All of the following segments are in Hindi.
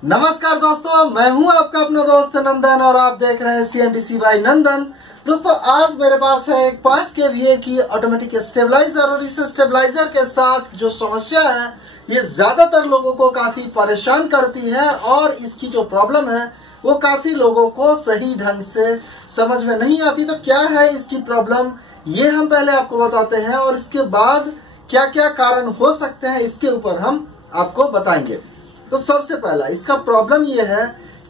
नमस्कार दोस्तों, मैं हूं आपका अपना दोस्त नंदन और आप देख रहे हैं CMDC बाय नंदन। दोस्तों आज मेरे पास है एक 5 kVA की ऑटोमेटिक स्टेबलाइजर और इस स्टेबलाइजर के साथ जो समस्या है ये ज्यादातर लोगों को काफी परेशान करती है और इसकी जो प्रॉब्लम है वो काफी लोगों को सही ढंग से समझ में नहीं आती। तो क्या है इसकी प्रॉब्लम ये हम पहले आपको बताते हैं और इसके बाद क्या क्या कारण हो सकते हैं इसके ऊपर हम आपको बताएंगे। तो सबसे पहला इसका प्रॉब्लम ये है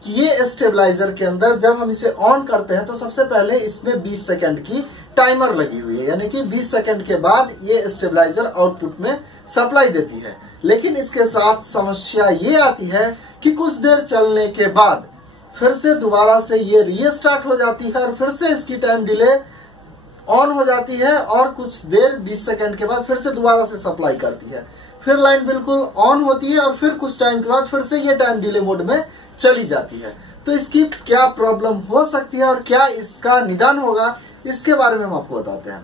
कि ये स्टेबलाइजर के अंदर जब हम इसे ऑन करते हैं तो सबसे पहले इसमें 20 सेकंड की टाइमर लगी हुई है, यानी कि 20 सेकंड के बाद ये स्टेबलाइजर आउटपुट में सप्लाई देती है। लेकिन इसके साथ समस्या ये आती है कि कुछ देर चलने के बाद फिर से दोबारा से ये रीस्टार्ट हो जाती है और फिर से इसकी टाइम डिले ऑन हो जाती है और कुछ देर 20 सेकंड के बाद फिर से दोबारा से सप्लाई करती है। फिर लाइन बिल्कुल ऑन होती है और फिर कुछ टाइम के बाद फिर से ये टाइम डिले मोड में चली जाती है। तो इसकी क्या प्रॉब्लम हो सकती है और क्या इसका निदान होगा इसके बारे में हम आपको बताते हैं।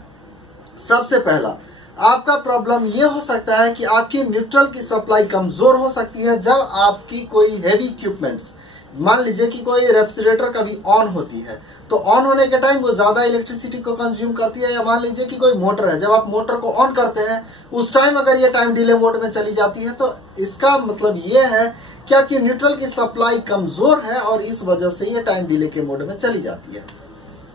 सबसे पहला आपका प्रॉब्लम ये हो सकता है कि आपकी न्यूट्रल की सप्लाई कमजोर हो सकती है जब आपकी कोई हैवी इक्विपमेंट्स, मान लीजिए कि कोई रेफ्रिजरेटर कभी ऑन होती है तो ऑन होने के टाइम वो ज्यादा इलेक्ट्रिसिटी को कंज्यूम करती है, या मान लीजिए कि कोई मोटर है, जब आप मोटर को ऑन करते हैं उस टाइम अगर ये टाइम डिले मोड में चली जाती है तो इसका मतलब ये है कि आपकी न्यूट्रल की सप्लाई कमजोर है और इस वजह से ये टाइम डिले के मोड में चली जाती है।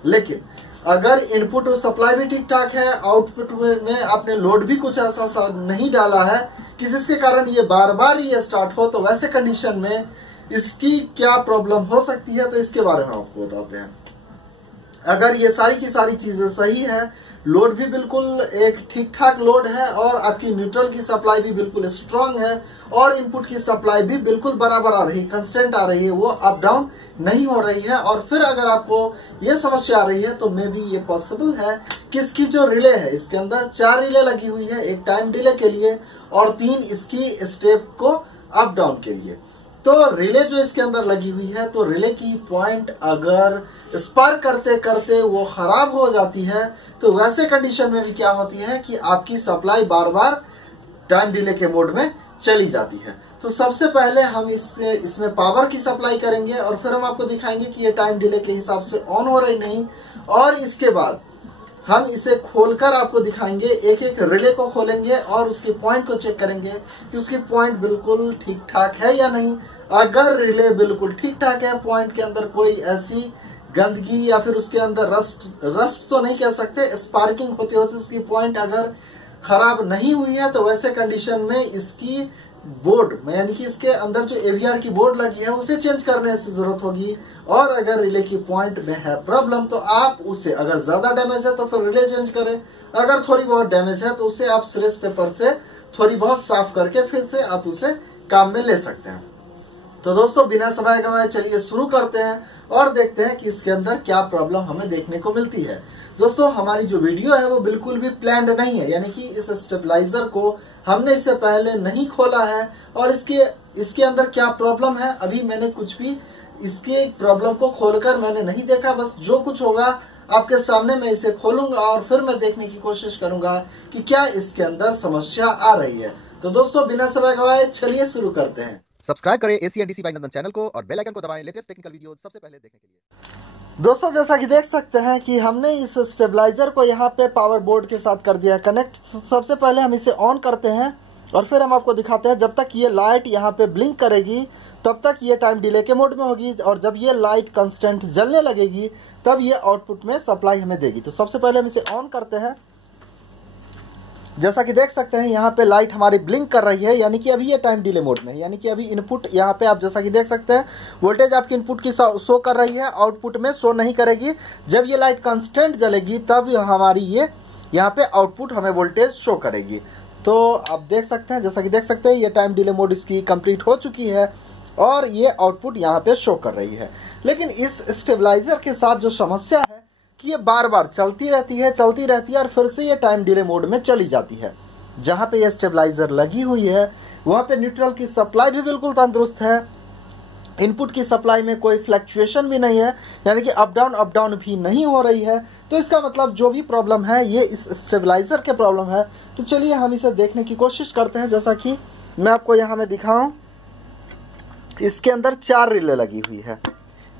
लेकिन अगर इनपुट और सप्लाई भी ठीक ठाक है, आउटपुट में आपने लोड भी कुछ ऐसा नहीं डाला है कि जिसके कारण ये बार बार ये स्टार्ट हो, तो वैसे कंडीशन में इसकी क्या प्रॉब्लम हो सकती है तो इसके बारे में आपको बताते हैं। अगर ये सारी की सारी चीजें सही है, लोड भी बिल्कुल एक ठीक ठाक लोड है और आपकी न्यूट्रल की सप्लाई भी बिल्कुल स्ट्रांग है और इनपुट की सप्लाई भी बिल्कुल बराबर आ रही है, कंस्टेंट आ रही है, वो अप डाउन नहीं हो रही है, और फिर अगर आपको ये समस्या आ रही है तो मे बी ये पॉसिबल है कि इसकी जो रिले है इसके अंदर 4 रिले लगी हुई है, एक टाइम डिले के लिए और 3 इसकी स्टेप को अप डाउन के लिए। तो रिले जो इसके अंदर लगी हुई है तो रिले की पॉइंट अगर स्पार्क करते करते वो खराब हो जाती है तो वैसे कंडीशन में भी क्या होती है कि आपकी सप्लाई बार बार टाइम डिले के मोड में चली जाती है। तो सबसे पहले हम इसमें पावर की सप्लाई करेंगे और फिर हम आपको दिखाएंगे कि ये टाइम डिले के हिसाब से ऑन हो रही नहीं, और इसके बाद हम इसे खोलकर आपको दिखाएंगे, एक एक रिले को खोलेंगे और उसके पॉइंट को चेक करेंगे कि उसकी पॉइंट बिल्कुल ठीक ठाक है या नहीं। अगर रिले बिल्कुल ठीक ठाक है, पॉइंट के अंदर कोई ऐसी गंदगी या फिर उसके अंदर रस्ट तो नहीं कह सकते, स्पार्किंग होते होते उसकी पॉइंट अगर खराब नहीं हुई है तो वैसे कंडीशन में इसकी बोर्ड यानी कि इसके अंदर जो AVR की बोर्ड लगी है उसे चेंज करने की जरूरत होगी। और अगर रिले की पॉइंट में है प्रॉब्लम तो आप उसे, अगर ज्यादा डैमेज है तो फिर रिले चेंज करें, अगर थोड़ी बहुत डैमेज है तो उसे आप स्ट्रेस पेपर से थोड़ी बहुत साफ करके फिर से आप उसे काम में ले सकते हैं। तो दोस्तों बिना समय गंवाए चलिए शुरू करते हैं और देखते हैं कि इसके अंदर क्या प्रॉब्लम हमें देखने को मिलती है। दोस्तों हमारी जो वीडियो है वो बिल्कुल भी प्लान्ड नहीं है, यानी कि इस स्टेबलाइजर को हमने इससे पहले नहीं खोला है और इसके अंदर क्या प्रॉब्लम है अभी मैंने कुछ भी इसके प्रॉब्लम को खोलकर मैंने नहीं देखा। बस जो कुछ होगा आपके सामने मैं इसे खोलूंगा और फिर मैं देखने की कोशिश करूंगा कि क्या इसके अंदर समस्या आ रही है। तो दोस्तों बिना समय गंवाए चलिए शुरू करते हैं। सब्सक्राइब करें ACNDC बाय नंदन चैनल को और बेल आइकन को दबाएं लेटेस्ट टेक्निकल वीडियो सबसे पहले देखने के लिए। दोस्तों जैसा कि देख सकते हैं कि हमने इस स्टेबलाइजर को यहाँ पे पावर बोर्ड के साथ कर दिया कनेक्ट। सबसे पहले हम इसे ऑन करते हैं और फिर हम आपको दिखाते हैं जब तक ये लाइट यहाँ पे ब्लिंक करेगी तब तक ये टाइम डिले के मोड में होगी, और जब ये लाइट कंस्टेंट जलने लगेगी तब ये आउटपुट में सप्लाई हमें देगी। तो सबसे पहले हम इसे ऑन करते हैं। जैसा कि देख सकते हैं यहाँ पे लाइट हमारी ब्लिंक कर रही है, यानी कि अभी ये टाइम डिले मोड में है, यानी कि अभी इनपुट यहाँ पे आप जैसा कि देख सकते हैं वोल्टेज आपकी इनपुट की शो कर रही है, आउटपुट में शो नहीं करेगी। जब ये लाइट कांस्टेंट जलेगी तब हमारी ये यहाँ पे आउटपुट हमें वोल्टेज शो करेगी। तो आप देख सकते हैं, जैसा कि देख सकते हैं ये टाइम डिले मोड इसकी कंप्लीट हो चुकी है और ये आउटपुट यहाँ पे शो कर रही है। लेकिन इस स्टेबलाइजर के साथ जो समस्या है कि ये बार बार चलती रहती है और फिर से ये टाइम डिले मोड में चली जाती है। जहां पे ये स्टेबलाइजर लगी हुई है वहां पे न्यूट्रल की सप्लाई भी बिल्कुल तंदुरुस्त है, इनपुट की सप्लाई में कोई फ्लक्चुएशन भी नहीं है, यानी कि अप डाउन भी नहीं हो रही है। तो इसका मतलब जो भी प्रॉब्लम है ये इस स्टेबलाइजर के प्रॉब्लम है। तो चलिए हम इसे देखने की कोशिश करते हैं। जैसा कि मैं आपको यहाँ में दिखाऊं, इसके अंदर 4 रिले लगी हुई है।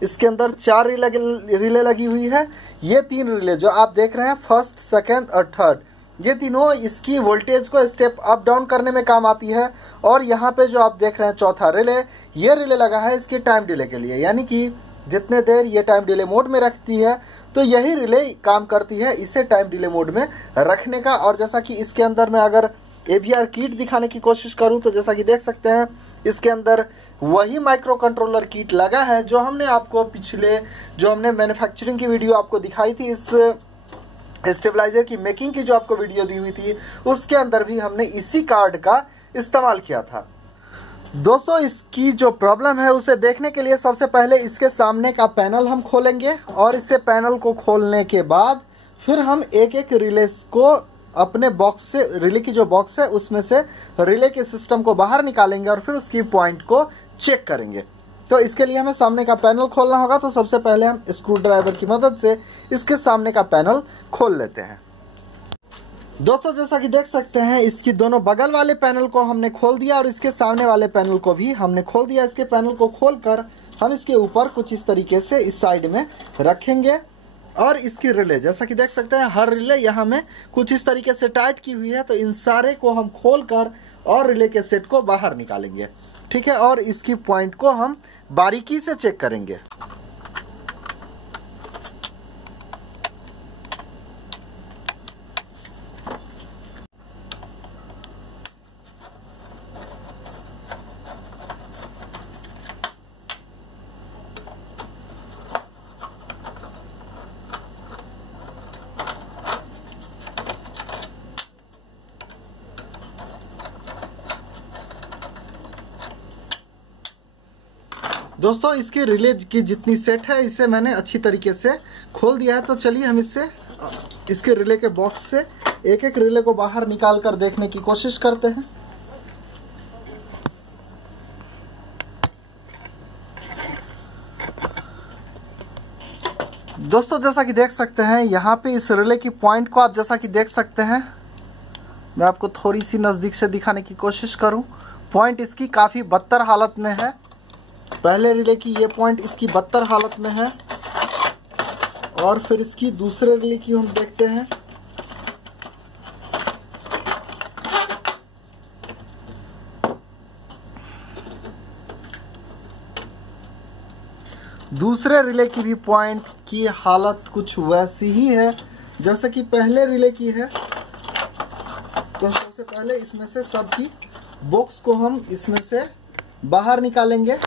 इसके अंदर 4 रिले लगी हुई है। ये 3 रिले जो आप देख रहे हैं, फर्स्ट, सेकेंड और थर्ड, ये तीनों इसकी वोल्टेज को स्टेप अप डाउन करने में काम आती है। और यहाँ पे जो आप देख रहे हैं चौथा रिले, ये रिले लगा है इसके टाइम डिले के लिए, यानी कि जितने देर ये टाइम डिले मोड में रखती है तो यही रिले काम करती है इसे टाइम डिले मोड में रखने का। और जैसा कि इसके अंदर मैं अगर AVR किट दिखाने की कोशिश करूं तो जैसा कि देख सकते हैं इसके अंदर वही माइक्रो कंट्रोलर किट लगा है जो हमने आपको जो हमने मैन्युफैक्चरिंग की वीडियो आपको दिखाई थी, इस स्टेबलाइजर की मेकिंग की जो आपको वीडियो दी हुई थी, उसके अंदर भी हमने इसी कार्ड का इस्तेमाल किया था। दोस्तों, इसकी जो प्रॉब्लम है उसे देखने के लिए सबसे पहले इसके सामने का पैनल हम खोलेंगे और इसे पैनल को खोलने के बाद फिर हम एक एक रिले को अपने बॉक्स से, रिले की जो बॉक्स है उसमें से रिले के सिस्टम को बाहर निकालेंगे और फिर उसकी पॉइंट को चेक करेंगे। तो इसके लिए हमें सामने का पैनल खोलना होगा। तो सबसे पहले हम स्क्रू ड्राइवर की मदद से इसके सामने का पैनल खोल लेते हैं। दोस्तों, जैसा कि देख सकते हैं इसकी दोनों बगल वाले पैनल को हमने खोल दिया और इसके सामने वाले पैनल को भी हमने खोल दिया। इसके पैनल को खोलकर हम इसके ऊपर कुछ इस तरीके से इस साइड में रखेंगे और इसकी रिले, जैसा कि देख सकते हैं हर रिले यहाँ में कुछ इस तरीके से टाइट की हुई है। तो इन सारे को हम खोलकर और रिले के सेट को बाहर निकालेंगे, ठीक है, और इसकी पॉइंट को हम बारीकी से चेक करेंगे। दोस्तों, इसके रिले की जितनी सेट है इसे मैंने अच्छी तरीके से खोल दिया है। तो चलिए हम इसके रिले के बॉक्स से एक एक रिले को बाहर निकाल कर देखने की कोशिश करते हैं। दोस्तों, जैसा कि देख सकते हैं यहाँ पे इस रिले की पॉइंट को आप जैसा कि देख सकते हैं, मैं आपको थोड़ी सी नजदीक से दिखाने की कोशिश करूं। पॉइंट इसकी काफी बदतर हालत में है। पहले रिले की ये पॉइंट इसकी बदतर हालत में है और फिर इसकी दूसरे रिले की हम देखते हैं। दूसरे रिले की भी पॉइंट की हालत कुछ वैसी ही है जैसे कि पहले रिले की है। तो सबसे पहले इसमें से सबकी बॉक्स को हम इसमें से बाहर निकालेंगे।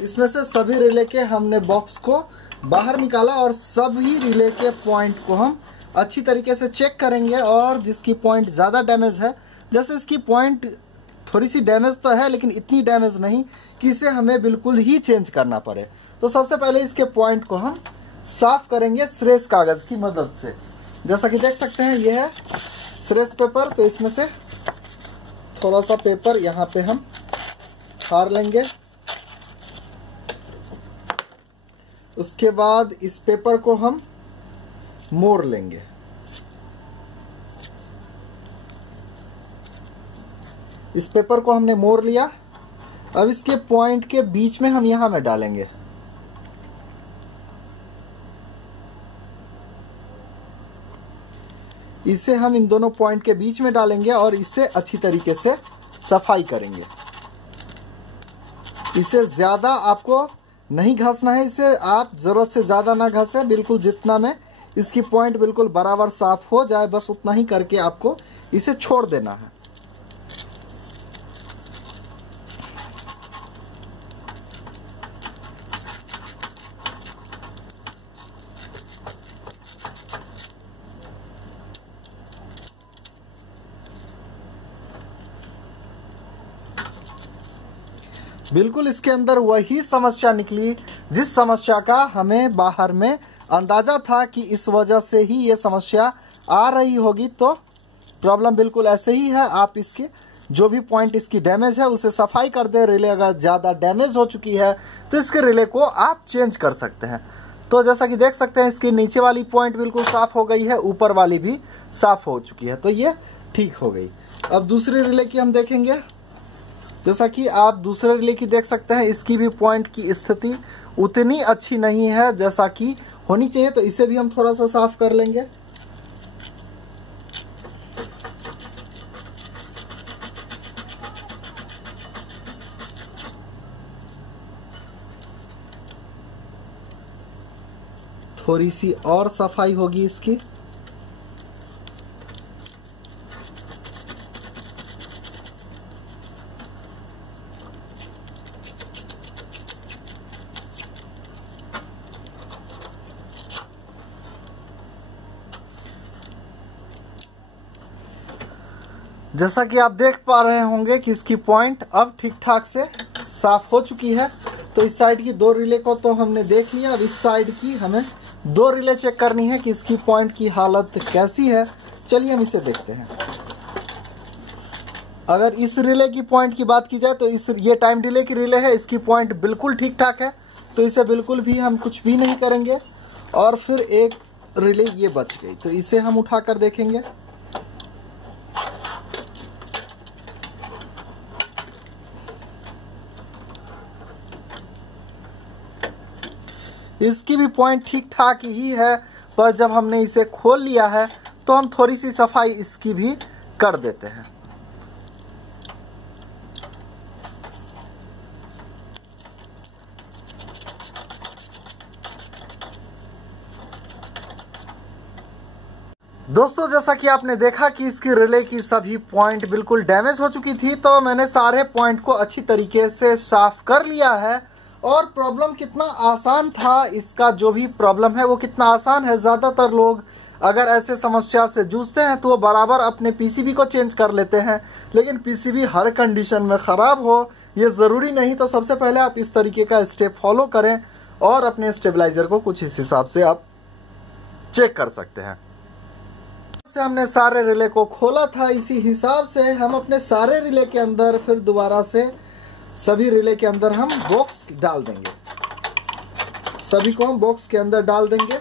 इसमें से सभी रिले के हमने बॉक्स को बाहर निकाला और सभी रिले के पॉइंट को हम अच्छी तरीके से चेक करेंगे। और जिसकी पॉइंट ज़्यादा डैमेज है, जैसे इसकी पॉइंट थोड़ी सी डैमेज तो है लेकिन इतनी डैमेज नहीं कि इसे हमें बिल्कुल ही चेंज करना पड़े, तो सबसे पहले इसके पॉइंट को हम साफ करेंगे श्रेस कागज की मदद से। जैसा कि देख सकते हैं यह है श्रेस पेपर। तो इसमें से थोड़ा सा पेपर यहाँ पे हम फाड़ लेंगे। उसके बाद इस पेपर को हम मोड़ लेंगे। इस पेपर को हमने मोड़ लिया। अब इसके पॉइंट के बीच में हम यहां में डालेंगे। इसे हम इन दोनों पॉइंट के बीच में डालेंगे और इसे अच्छी तरीके से सफाई करेंगे। इसे ज्यादा आपको नहीं घसना है, इसे आप जरूरत से ज्यादा ना घसे, बिल्कुल जितना में इसकी पॉइंट बिल्कुल बराबर साफ हो जाए बस उतना ही करके आपको इसे छोड़ देना है। बिल्कुल इसके अंदर वही समस्या निकली जिस समस्या का हमें बाहर में अंदाजा था कि इस वजह से ही ये समस्या आ रही होगी। तो प्रॉब्लम बिल्कुल ऐसे ही है। आप इसके जो भी पॉइंट इसकी डैमेज है उसे सफाई कर दे। रिले अगर ज्यादा डैमेज हो चुकी है तो इसके रिले को आप चेंज कर सकते हैं। तो जैसा कि देख सकते हैं इसकी नीचे वाली पॉइंट बिल्कुल साफ हो गई है, ऊपर वाली भी साफ हो चुकी है, तो ये ठीक हो गई। अब दूसरी रिले की हम देखेंगे। जैसा कि आप दूसरे रिले की देख सकते हैं, इसकी भी पॉइंट की स्थिति उतनी अच्छी नहीं है जैसा कि होनी चाहिए, तो इसे भी हम थोड़ा सा साफ कर लेंगे। थोड़ी सी और सफाई होगी इसकी। जैसा कि आप देख पा रहे होंगे कि इसकी पॉइंट अब ठीक ठाक से साफ हो चुकी है। तो इस साइड की 2 रिले को तो हमने देख लिया, अब इस साइड की हमें 2 रिले चेक करनी है कि इसकी पॉइंट की हालत कैसी है। चलिए हम इसे देखते हैं। अगर इस रिले की पॉइंट की बात की जाए तो ये टाइम डिले की रिले है, इसकी पॉइंट बिल्कुल ठीक ठाक है, तो इसे बिल्कुल भी हम कुछ भी नहीं करेंगे। और फिर एक रिले ये बच गई, तो इसे हम उठाकर देखेंगे। इसकी भी पॉइंट ठीक ठाक ही है, पर जब हमने इसे खोल लिया है तो हम थोड़ी सी सफाई इसकी भी कर देते हैं। दोस्तों जैसा कि आपने देखा कि इसकी रिले की सभी पॉइंट बिल्कुल डैमेज हो चुकी थी, तो मैंने सारे पॉइंट को अच्छी तरीके से साफ कर लिया है। और प्रॉब्लम कितना आसान था, इसका जो भी प्रॉब्लम है वो कितना आसान है। ज्यादातर लोग अगर ऐसे समस्या से जूझते हैं तो वो बराबर अपने पीसीबी को चेंज कर लेते हैं, लेकिन पीसीबी हर कंडीशन में खराब हो ये जरूरी नहीं। तो सबसे पहले आप इस तरीके का स्टेप फॉलो करें और अपने स्टेबलाइजर को कुछ इस हिसाब से आप चेक कर सकते हैं। से हमने सारे रिले को खोला था, इसी हिसाब से हम अपने सारे रिले के अंदर फिर दोबारा से सभी रिले के अंदर हम बॉक्स डाल देंगे। सभी को हम बॉक्स के अंदर डाल देंगे।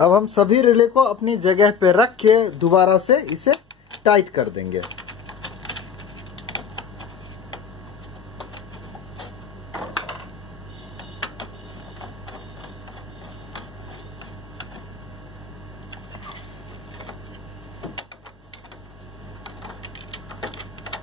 अब हम सभी रिले को अपनी जगह पे रख के दोबारा से इसे टाइट कर देंगे।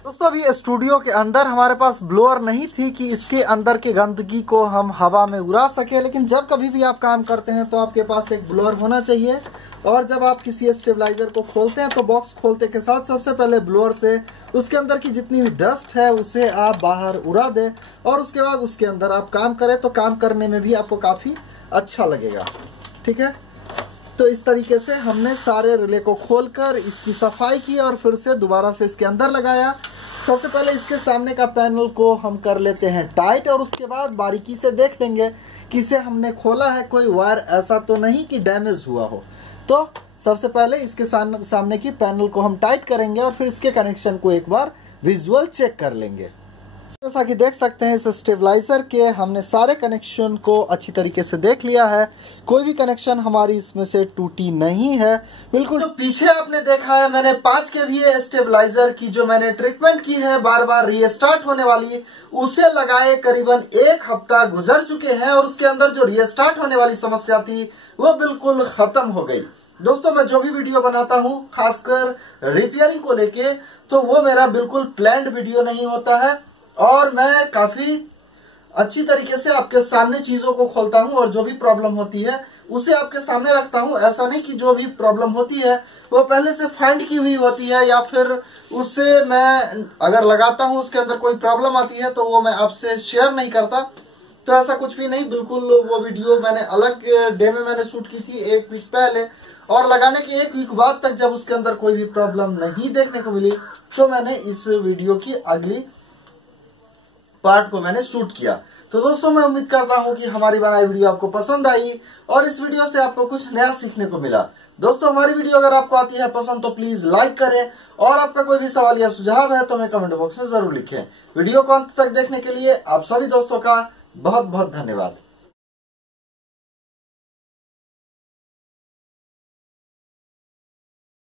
दोस्तों अभी स्टूडियो के अंदर हमारे पास ब्लोअर नहीं थी कि इसके अंदर के गंदगी को हम हवा में उड़ा सके, लेकिन जब कभी भी आप काम करते हैं तो आपके पास एक ब्लोअर होना चाहिए। और जब आप किसी स्टेबलाइजर को खोलते हैं तो बॉक्स खोलते के साथ सबसे पहले ब्लोअर से उसके अंदर की जितनी भी डस्ट है उसे आप बाहर उड़ा दें, और उसके बाद उसके अंदर आप काम करें तो काम करने में भी आपको काफी अच्छा लगेगा। ठीक है, तो इस तरीके से हमने सारे रिले को खोलकर इसकी सफाई की और फिर से दोबारा से इसके अंदर लगाया। सबसे पहले इसके सामने का पैनल को हम कर लेते हैं टाइट, और उसके बाद बारीकी से देख लेंगे कि इसे हमने खोला है, कोई वायर ऐसा तो नहीं कि डैमेज हुआ हो। तो सबसे पहले इसके सामने की पैनल को हम टाइट करेंगे और फिर इसके कनेक्शन को एक बार विजुअल चेक कर लेंगे। जैसा कि देख सकते हैं इस स्टेबलाइजर के हमने सारे कनेक्शन को अच्छी तरीके से देख लिया है, कोई भी कनेक्शन हमारी इसमें से टूटी नहीं है बिल्कुल। तो पीछे आपने देखा है मैंने 5 kVA स्टेबलाइजर की जो मैंने ट्रीटमेंट की है बार बार रीस्टार्ट होने वाली, उसे लगाए करीबन 1 हफ्ता गुजर चुके हैं और उसके अंदर जो रीस्टार्ट होने वाली समस्या थी वो बिल्कुल खत्म हो गई। दोस्तों मैं जो भी वीडियो बनाता हूँ खासकर रिपेयरिंग को लेके, तो वो मेरा बिल्कुल प्लान्ड वीडियो नहीं होता है और मैं काफी अच्छी तरीके से आपके सामने चीजों को खोलता हूँ और जो भी प्रॉब्लम होती है उसे आपके सामने रखता हूँ। ऐसा नहीं कि जो भी प्रॉब्लम होती है वो पहले से फाइंड की हुई होती है या फिर उससे मैं अगर लगाता हूँ उसके अंदर कोई प्रॉब्लम आती है तो वो मैं आपसे शेयर नहीं करता। तो ऐसा कुछ भी नहीं, बिल्कुल वो वीडियो मैंने अलग डे में मैंने शूट की थी 1 वीक पहले, और लगाने के 1 वीक बाद तक जब उसके अंदर कोई भी प्रॉब्लम नहीं देखने को मिली तो मैंने इस वीडियो की अगली पार्ट को मैंने शूट किया। तो दोस्तों मैं उम्मीद करता हूं कि हमारी बनाई वीडियो आपको पसंद आई और इस वीडियो से आपको कुछ नया सीखने को मिला। दोस्तों हमारी वीडियो अगर आपको आती है पसंद तो प्लीज लाइक करें और आपका कोई भी सवाल या सुझाव है तो हमें कमेंट बॉक्स में जरूर लिखें। वीडियो को अंत तक देखने के लिए आप सभी दोस्तों का बहुत बहुत धन्यवाद।